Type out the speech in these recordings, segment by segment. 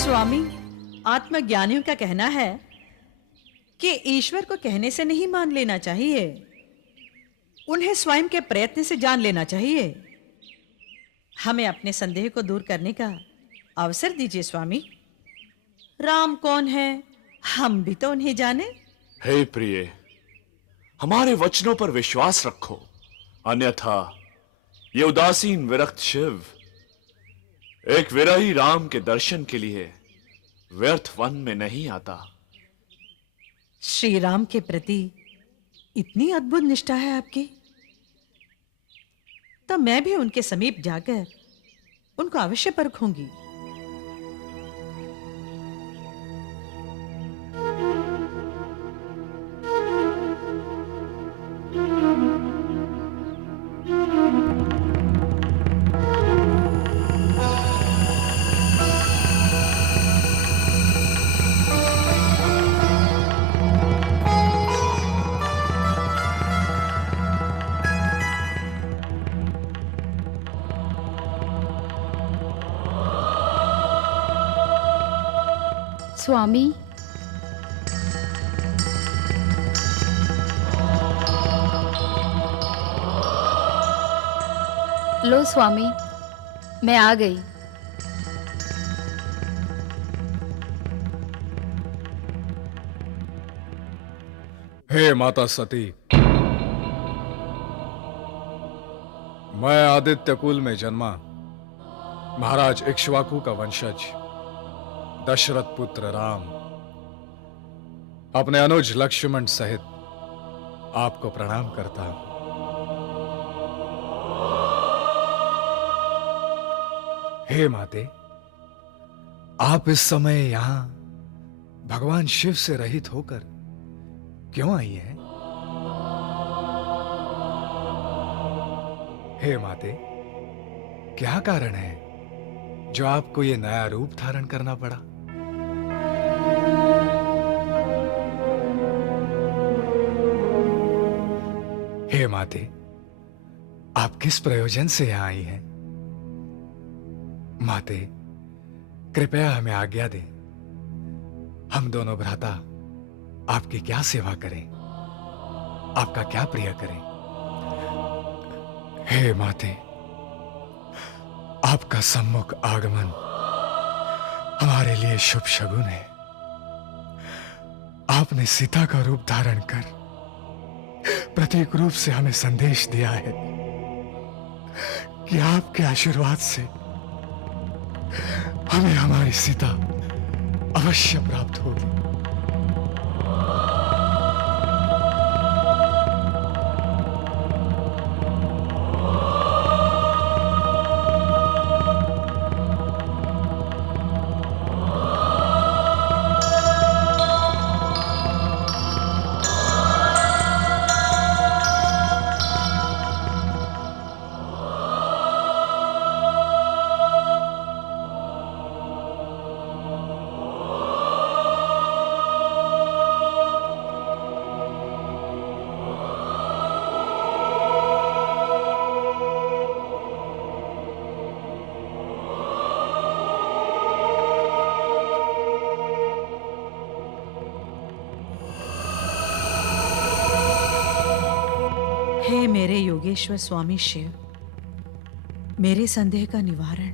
स्वामी, आत्मज्ञानियों का कहना है कि ईश्वर को कहने से नहीं मान लेना चाहिए, उन्हें स्वयं के प्रयत्न से जान लेना चाहिए। हमें अपने संदेह को दूर करने का अवसर दीजिए स्वामी। राम कौन है, हम भी तो उन्हें जाने। हे प्रिय, हमारे वचनों पर विश्वास रखो, अन्यथा ये उदासीन विरक्त शिव एक विरही राम के दर्शन के लिए व्यर्थ वन में नहीं आता। श्री राम के प्रति इतनी अद्भुत निष्ठा है आपकी, तो मैं भी उनके समीप जाकर उनको अवश्य परखूंगी। स्वामी, लो स्वामी, मैं आ गई। हे माता सती, मैं आदित्य कुल में जन्मा महाराज इक्ष्वाकु का वंशज दशरथ पुत्र राम अपने अनुज लक्ष्मण सहित आपको प्रणाम करता हूं। हे माते, आप इस समय यहां भगवान शिव से रहित होकर क्यों आई हैं? हे माते, क्या कारण है जो आपको ये नया रूप धारण करना पड़ा? हे माते, आप किस प्रयोजन से यहां आई हैं? माते, कृपया हमें आज्ञा दें, हम दोनों भ्राता आपकी क्या सेवा करें, आपका क्या प्रिय करें? हे माते, आपका सम्मुख आगमन हमारे लिए शुभ शगुन है। आपने सीता का रूप धारण कर प्रतीक रूप से हमें संदेश दिया है कि आपके आशीर्वाद से हमें हमारी सीता अवश्य प्राप्त होगी। हे मेरे योगेश्वर स्वामी शिव, मेरे संदेह का निवारण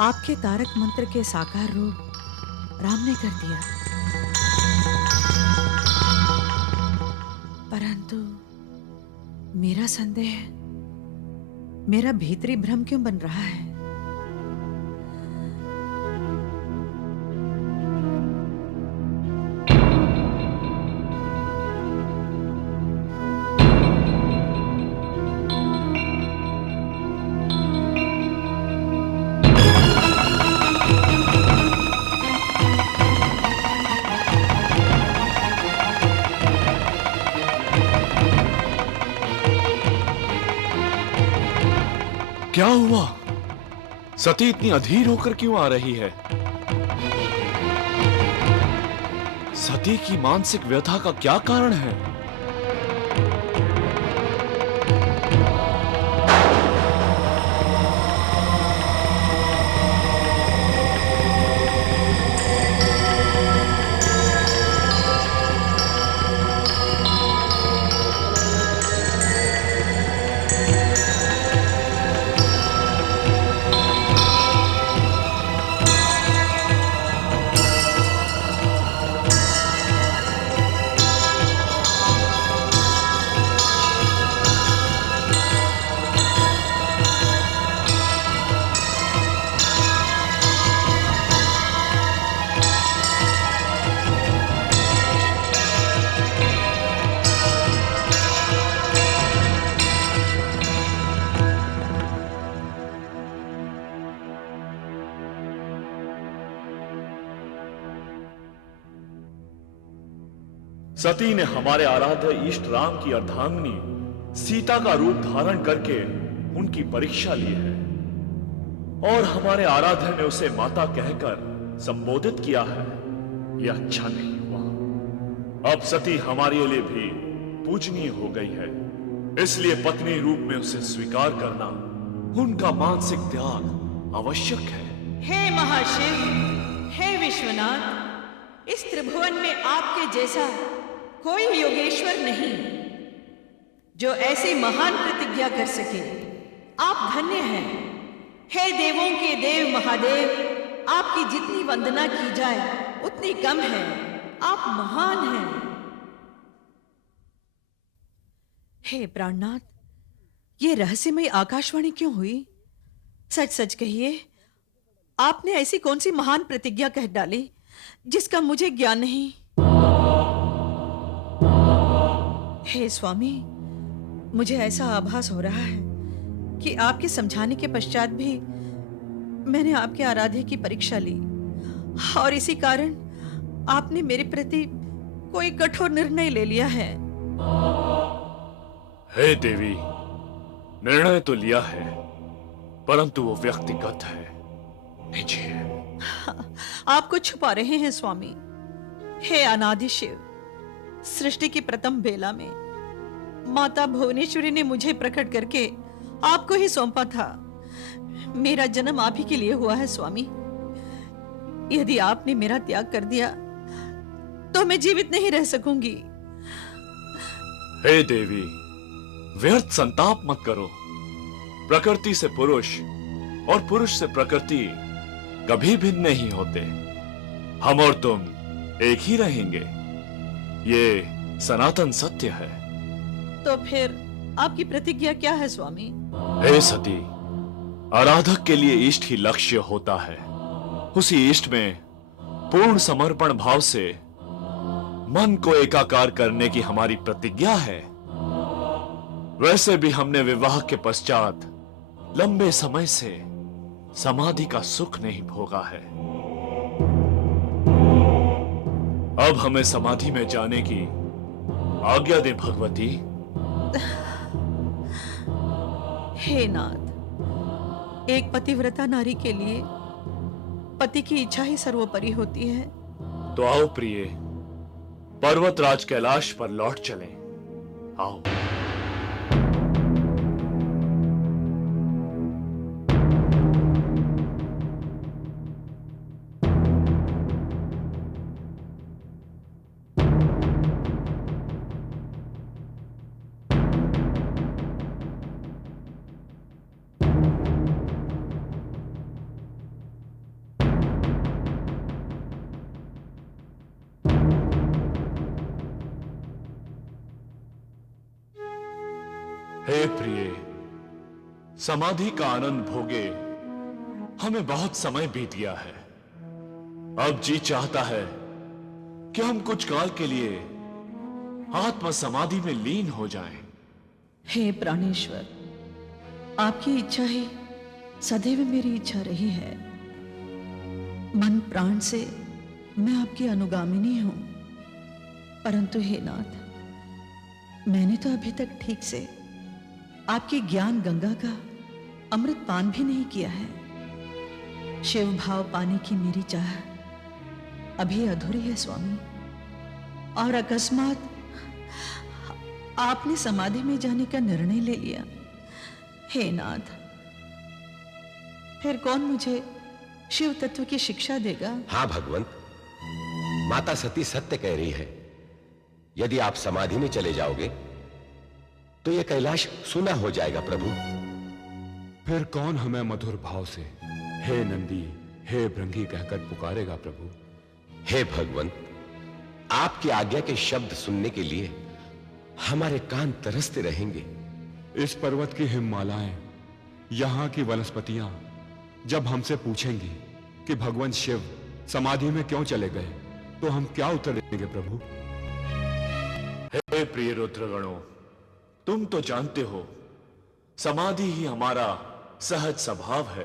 आपके तारक मंत्र के साकार रूप राम ने कर दिया। परंतु मेरा संदेह, मेरा भीतरी भ्रम क्यों बन रहा है? क्या हुआ? सती इतनी अधीर होकर क्यों आ रही है? सती की मानसिक व्यथा का क्या कारण है? सती ने हमारे आराध्य इष्ट राम की अर्धांगिनी सीता का रूप धारण करके उनकी परीक्षा ली है और हमारे आराध्य ने उसे माता कहकर संबोधित किया है। यह अच्छा नहीं हुआ। अब सती हमारे लिए भी पूजनीय हो गई है, इसलिए पत्नी रूप में उसे स्वीकार करना उनका मानसिक त्याग आवश्यक है। हे महाशिव, हे विश्वनाथ, इस त्रिभुवन में आपके जैसा कोई योगेश्वर नहीं जो ऐसी महान प्रतिज्ञा कर सके। आप धन्य हैं। हे देवों के देव महादेव, आपकी जितनी वंदना की जाए उतनी कम है। आप महान हैं। हे प्राणनाथ, ये रहस्यमय आकाशवाणी क्यों हुई? सच सच कहिए, आपने ऐसी कौन सी महान प्रतिज्ञा कह डाली जिसका मुझे ज्ञान नहीं? हे स्वामी, मुझे ऐसा आभास हो रहा है कि आपके समझाने के पश्चात भी मैंने आपके आराध्य की परीक्षा ली और इसी कारण आपने मेरे प्रति कोई कठोर निर्णय ले लिया है। हे देवी, निर्णय तो लिया है, परंतु वो व्यक्तिगत है, निजी है। आपको छुपा रहे हैं स्वामी। हे अनादि शिव, सृष्टि की प्रथम बेला में माता भुवनेश्वरी ने मुझे प्रकट करके आपको ही सौंपा था। मेरा जन्म आप ही के लिए हुआ है स्वामी। यदि आपने मेरा त्याग कर दिया तो मैं जीवित नहीं रह सकूंगी। हे देवी, व्यर्थ संताप मत करो। प्रकृति से पुरुष और पुरुष से प्रकृति कभी भिन्न नहीं होते। हम और तुम एक ही रहेंगे, ये सनातन सत्य है। तो फिर आपकी प्रतिज्ञा क्या है स्वामी? हे सती, आराधक के लिए इष्ट ही लक्ष्य होता है। उसी इष्ट में पूर्ण समर्पण भाव से मन को एकाकार करने की हमारी प्रतिज्ञा है। वैसे भी हमने विवाह के पश्चात लंबे समय से समाधि का सुख नहीं भोगा है। अब हमें समाधि में जाने की आज्ञा दें भगवती। हे नाथ, एक पतिव्रता नारी के लिए पति की इच्छा ही सर्वोपरि होती है। तो आओ प्रिय, पर्वतराज कैलाश पर लौट चलें। आओ। हे प्रिय, समाधि का आनंद भोगे हमें बहुत समय बीत गया है। अब जी चाहता है कि हम कुछ काल के लिए आत्म समाधि में लीन हो जाएं। हे प्राणेश्वर, आपकी इच्छा ही सदैव मेरी इच्छा रही है। मन प्राण से मैं आपकी अनुगामिनी हूं, परंतु हे नाथ, मैंने तो अभी तक ठीक से आपकी ज्ञान गंगा का अमृत पान भी नहीं किया है। शिव भाव पाने की मेरी चाह अभी अधूरी है स्वामी। और अकस्मात आपने समाधि में जाने का निर्णय ले लिया। हे नाथ, फिर कौन मुझे शिव तत्व की शिक्षा देगा? हाँ भगवंत, माता सती सत्य कह रही है। यदि आप समाधि में चले जाओगे तो यह कैलाश सुना हो जाएगा प्रभु। फिर कौन हमें मधुर भाव से हे नंदी, हे भृंगी कहकर पुकारेगा प्रभु? हे भगवंत, आपकी आज्ञा के शब्द सुनने के लिए हमारे कान तरसते रहेंगे। इस पर्वत की हिममालाएं, यहां की वनस्पतियां जब हमसे पूछेंगी कि भगवान शिव समाधि में क्यों चले गए, तो हम क्या उत्तर देंगे प्रभु? हे प्रिय रुद्रगणों, तुम तो जानते हो समाधि ही हमारा सहज स्वभाव है।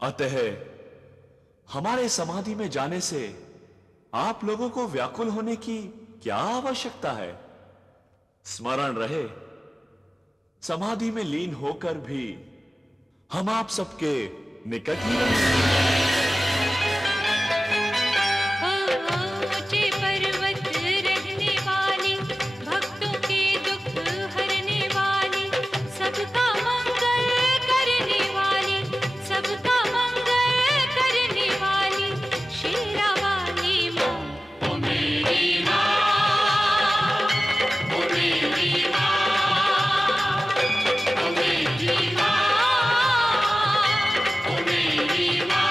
अतः हमारे समाधि में जाने से आप लोगों को व्याकुल होने की क्या आवश्यकता है? स्मरण रहे, समाधि में लीन होकर भी हम आप सबके निकट ही रहेंगे। ऊंचे पर्वत रहने वाली, भक्तों के दुख हरने वाली, सबका मंगल करने वाली, सबका मंगल करने वाली, शेरा वाली माँ, ओ मेरी माँ, ओ मेरी माँ, ओ मेरी माँ, ओ मेरी माँ।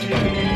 जय